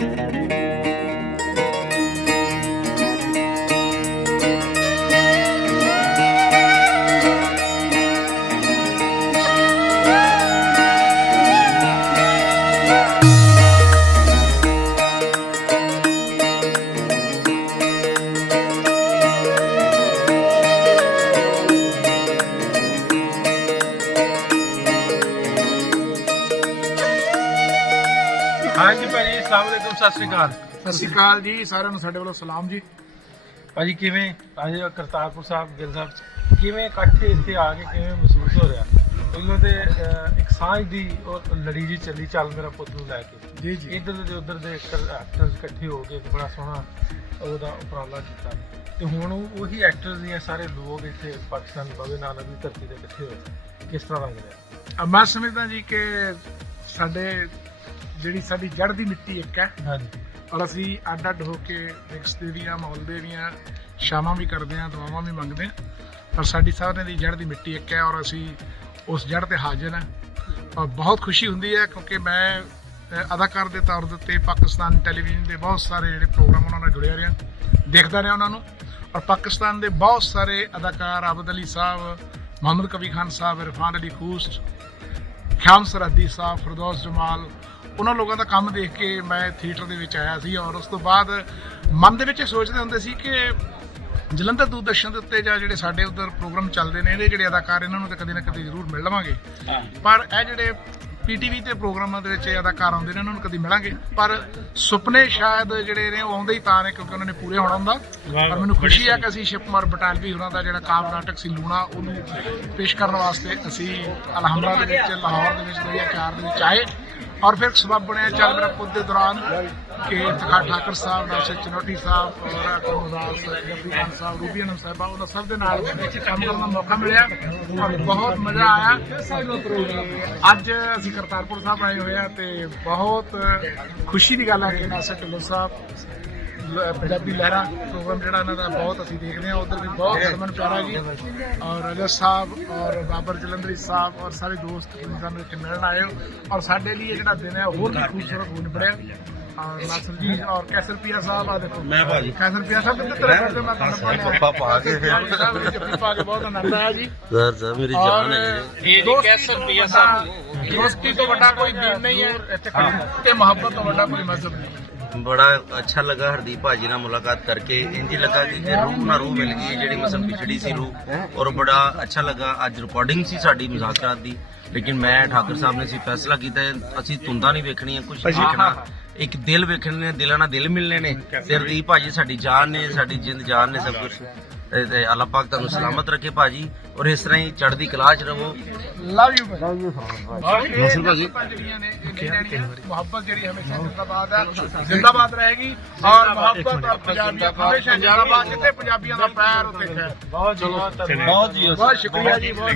हाँ जी भाजी, अस्सलाम वालेकुम, सत श्री अकाल। सत श्री अकाल जी, साਰਿਆਂ ਨੂੰ ਸਾਡੇ ਵੱਲੋਂ ਸਲਾਮ ਜੀ। ਭਾਜੀ ਕਿਵੇਂ ਅੱਜ ਕਰਤਾਰਪੁਰ ਸਾਹਿਬ ਗਿੱਲ ਸਾਹਿਬ ਕਿਵੇਂ ਇਕੱਠੇ ਇੱਥੇ ਆ ਕੇ ਕਿਵੇਂ ਮਹਿਸੂਸ ਹੋ ਰਿਹਾ? ਪਹਿਲਾਂ ਤੇ ਇੱਕ ਸਾਂਝ ਦੀ ਉਹ ਲੜੀ ਜੀ ਚੱਲ ਮੇਰਾ ਪੁੱਤ ਨੂੰ ਲੈ ਕੇ ਜੀ ਜੀ ਇੱਧਰ ਦੇ ਉੱਧਰ ਦੇ ਐਕਟਰਸ ਇਕੱਠੇ ਹੋ ਕੇ ਬੜਾ ਸੋਹਣਾ ਉਹਦਾ ਉਪਰਾਲਾ ਕੀਤਾ ਤੇ ਹੁਣ ਉਹੀ ਐਕਟਰਸ ਦੀਆਂ ਸਾਰੇ ਲੋਕ ਇੱਥੇ ਪਾਕਿਸਤਾਨ ਬਾਵੇ ਨਾਲ ਦੀ ਧਰਤੀ ਤੇ ਇਕੱਠੇ ਹੋਏ, ਕਿਸ ਤਰ੍ਹਾਂ ਲੱਗ ਰਿਹਾ? ਮੈਂ ਸਮਝਦਾ ਜੀ ਕਿ ਜਿਹੜੀ ਸਾਡੀ ਜੜ ਦੀ ਮਿੱਟੀ ਇੱਕ ਹੈ ਹਾਂਜੀ, ਔਰ ਅਸੀਂ ਅੱਡ ਅੱਡ ਹੋ ਕੇ ਰਿਸ਼ਤੇ ਦੀਆਂ ਮੁਹੱਲੇ ਦੀਆਂ ਸ਼ਾਮਾਂ ਵੀ ਕਰਦੇ ਹਾਂ, ਦੁਆਵਾਂ ਵੀ ਮੰਗਦੇ ਹਾਂ, ਪਰ ਸਾਡੀ ਸਾਰਿਆਂ ਦੀ ਜੜ ਦੀ ਮਿੱਟੀ ਇੱਕ ਹੈ ਔਰ ਅਸੀਂ ਉਸ ਜੜ ਤੇ ਹਾਜ਼ਰ ਹਾਂ। ਔਰ ਬਹੁਤ ਖੁਸ਼ੀ ਹੁੰਦੀ ਹੈ ਕਿਉਂਕਿ ਮੈਂ ਅਦਾਕਾਰ ਦੇ ਤੌਰ ਦੇ ਉੱਤੇ ਪਾਕਿਸਤਾਨ ਟੈਲੀਵਿਜ਼ਨ ਦੇ ਬਹੁਤ ਸਾਰੇ ਜਿਹੜੇ ਪ੍ਰੋਗਰਾਮ ਉਹਨਾਂ ਨਾਲ ਜੁੜਿਆ ਰਿਹਾ, ਦੇਖਦਾ ਰਿਹਾ ਉਹਨਾਂ ਨੂੰ। ਔਰ ਪਾਕਿਸਤਾਨ ਦੇ ਬਹੁਤ ਸਾਰੇ ਅਦਾਕਾਰ ਆਬਦ ਅਲੀ ਸਾਹਿਬ, ਮੁਹੰਮਦ ਕਬੀ ਖਾਨ ਸਾਹਿਬ, ਇਰਫਾਨ ਅਲੀ ਖੂਸਟ, ਖਿਆਮ ਸਰਹੱਦੀ ਸਾਹਿਬ, ਫਿਰਦੌਸ ਜਮਾਲ, ਉਹਨਾਂ ਲੋਕਾਂ ਦਾ ਕੰਮ ਦੇਖ ਕੇ ਮੈਂ ਥੀਏਟਰ ਦੇ ਵਿੱਚ ਆਇਆ ਸੀ। ਔਰ ਉਸ ਤੋਂ ਬਾਅਦ ਮਨ ਦੇ ਵਿੱਚ ਸੋਚਦੇ ਹੁੰਦੇ ਸੀ ਕਿ ਜਲੰਧਰ ਦੂਰਦਰਸ਼ਨ ਦੇ ਉੱਤੇ ਜਾਂ ਜਿਹੜੇ ਸਾਡੇ ਉੱਧਰ ਪ੍ਰੋਗਰਾਮ ਚੱਲਦੇ ਨੇ, ਇਹਦੇ ਜਿਹੜੇ ਅਦਾਕਾਰ ਇਹਨਾਂ ਨੂੰ ਤਾਂ ਕਦੇ ਨਾ ਕਦੇ ਜ਼ਰੂਰ ਮਿਲ ਲਵਾਂਗੇ, ਪਰ ਇਹ ਜਿਹੜੇ PTV ਤੇ ਪ੍ਰੋਗਰਾਮਾਂ ਦੇ ਵਿੱਚ ਅਦਾਕਾਰ ਆਉਂਦੇ ਨੇ ਇਹਨਾਂ ਨੂੰ ਕਦੀ ਮਿਲਾਂਗੇ। ਪਰ ਸੁਪਨੇ ਸ਼ਾਇਦ ਜਿਹੜੇ ਨੇ ਉਹ ਆਉਂਦੇ ਹੀ ਤਾਂ ਨੇ ਕਿਉਂਕਿ ਉਹਨਾਂ ਨੇ ਪੂਰੇ ਹੋਣਾ ਹੁੰਦਾ। ਪਰ ਮੈਨੂੰ ਖੁਸ਼ੀ ਹੈ ਕਿ ਅਸੀਂ ਸ਼ਿਵ ਕੁਮਾਰ ਬਟਾਲਵੀ ਹੋਰਾਂ ਦਾ ਜਿਹੜਾ ਕਾਵਿ ਨਾਟਕ ਸੀ ਲੂਣਾ, ਉਹਨੂੰ ਪੇਸ਼ ਕਰਨ ਵਾਸਤੇ ਅਸੀਂ ਅਲਹਮਰਾ ਦੇ ਵਿੱਚ ਲਾਹੌਰ ਦੇ ਵਿੱਚ 2004 ਦੇ ਵਿੱਚ ਆਏ। ਔਰ ਫਿਰ ਸਬੱਬ ਬਣਿਆ ਚੱਲ ਮੇਰਾ ਪੁੱਤ ਦੇ ਦੌਰਾਨ ਕਿ ਇਫਤਖਾਰ ਠਾਕਰ ਸਾਹਿਬ, ਨਾਸਿਰ ਚਨੋਟੀ ਸਾਹਿਬ ਔਰ ਅਕਰਮਦਾਸ ਜੱਫੀ ਖਾਨ ਸਾਹਿਬ, ਰੂਬੀ ਅਨਮ ਸਾਹਿਬਾ, ਉਹਨਾਂ ਸਭ ਦੇ ਨਾਲ ਕੰਮ ਕਰਨ ਦਾ ਮੌਕਾ ਮਿਲਿਆ ਔਰ ਬਹੁਤ ਮਜ਼ਾ ਆਇਆ। ਅੱਜ ਅਸੀਂ ਕਰਤਾਰਪੁਰ ਸਾਹਿਬ ਆਏ ਹੋਏ ਹਾਂ ਤੇ ਬਹੁਤ ਖੁਸ਼ੀ ਦੀ ਗੱਲ ਹੈ ਕਿ ਨਾਸਿਰ ਢਿੱਲੋਂ ਸਾਹਿਬ ਪੰਜਾਬੀ ਲਹਿਰਾ ਪ੍ਰੋਗਰਾਮ ਜਿਹੜਾ ਇਹਨਾਂ ਦਾ ਬਹੁਤ ਅਸੀਂ ਦੇਖਦੇ ਹਾਂ, ਉੱਧਰ ਵੀ ਬਹੁਤ ਹਰਮਨ ਪਿਆਰਾ ਜੀ, ਔਰ ਰਜਤ ਸਾਹਿਬ ਔਰ ਬਾਬਰ ਜਲੰਧਰੀ ਸਾਹਿਬ ਔਰ ਸਾਰੇ ਦੋਸਤ ਸਾਨੂੰ ਇੱਥੇ ਮਿਲਣ ਆਏ ਹੋ। ਔਰ ਸਾਡੇ ਲਈ ਇਹ ਜਿਹੜਾ ਦਿਨ ਹੈ ਹੋਰ ਵੀ ਖੂਬਸੂਰਤ ਹੋ ਨਿਬੜਿਆ। ਔਰ ਨਾਸਰ ਜੀ ਔਰ ਕੈਸਰ ਪੀਆ ਸਾਹਿਬ, ਆ ਦੇਖੋ ਮੈਂ ਭਾਜੀ ਕੈਸਰ ਪੀਆ ਸਾਹਿਬ ਕਿੱਥੇ ਤਰ੍ਹਾਂ ਕਰਦੇ ਮੈਂ ਤੁਹਾਨੂੰ ਪਾ ਪਾ ਕੇ ਪਾ ਕੇ ਬਹੁਤ ਆਨੰਦ ਆਇਆ ਜੀ। ਸਰ ਮੇਰੀ ਜਾਨ ਹੈ ਇਹ ਕੈਸਰ ਪੀਆ ਸਾਹਿਬ, ਦੋਸਤੀ ਤੋਂ ਵੱਡਾ ਕੋਈ ਦੀਨ ਨਹੀਂ ਹੈ ਤੇ ਮੁਹੱਬਤ ਤੋਂ ਵੱਡਾ ਕੋਈ ਮਜ਼ਹਬ ਨਹੀਂ। बड़ा अच्छा लगा हरदीप भाजी ਨਾਲ मुलाकात करके, इंज लगा कि रूह ना रूह मिल गई ਜਿਹੜੀ ਮਸਲ ਪਿਛੜੀ ਸੀ रूह। और बड़ा अच्छा लगा ਅੱਜ ਰਿਕਾਰਡਿੰਗ ਸੀ ਸਾਡੀ ਮੁਜ਼ਾਕਰਾਤ ਦੀ, ਲੇਕਿਨ ਮੈਂ ਠਾਕਰ ਸਾਹਿਬ ਨੇ ਸੀ ਫੈਸਲਾ ਕੀਤਾ ਅਸੀਂ ਧੁੰਦਾਂ ਨਹੀਂ ਵੇਖਣੀਆਂ, ਕੁਝ ਵੇਖਣਾ ਇੱਕ ਦਿਲ ਵੇਖਣੇ ਨੇ, ਦਿਲਾਂ ਨਾਲ ਦਿਲ ਮਿਲਣੇ ਨੇ। ਤੇ ਹਰਦੀਪ ਭਾਜੀ ਸਾਡੀ ਜਾਨ ਨੇ, ਸਾਡੀ ਜਿੰਦ ਜਾਨ ਨੇ, ਸਭ ਕੁਝ। ਤੇ ਅੱਲਾਹ ਪਾਕ ਤੁਹਾਨੂੰ ਸਲਾਮਤ ਰੱਖੇ ਭਾਜੀ, ਔਰ ਇਸ ਤਰ੍ਹਾਂ ਹੀ ਚੜ੍ਹਦੀ ਕਲਾ 'ਚ ਰਹੋ। ਲਵ ਯੂ ਨਾਸਿਰ ਭਾਜੀ। ਮੁਹੱਬਤ ਜਿਹੜੀ ਹਮੇਸ਼ਾ ਜ਼ਿੰਦਾਬਾਦ ਹੈ, ਜ਼ਿੰਦਾਬਾਦ ਰਹੇਗੀ ਔਰ ਮੁਹੱਬਤ ਔਰ ਪੰਜਾਬੀਅਤ ਹਮੇਸ਼ਾ ਜ਼ਿੰਦਾਬਾਦ। ਜਿੱਥੇ ਪੰਜਾਬੀਆਂ ਦਾ ਪੈਰ ਉੱਥੇ ਖੈਰ। ਬਹੁਤ ਸ਼ੁਕਰੀਆ ਜੀ, ਬਹੁਤ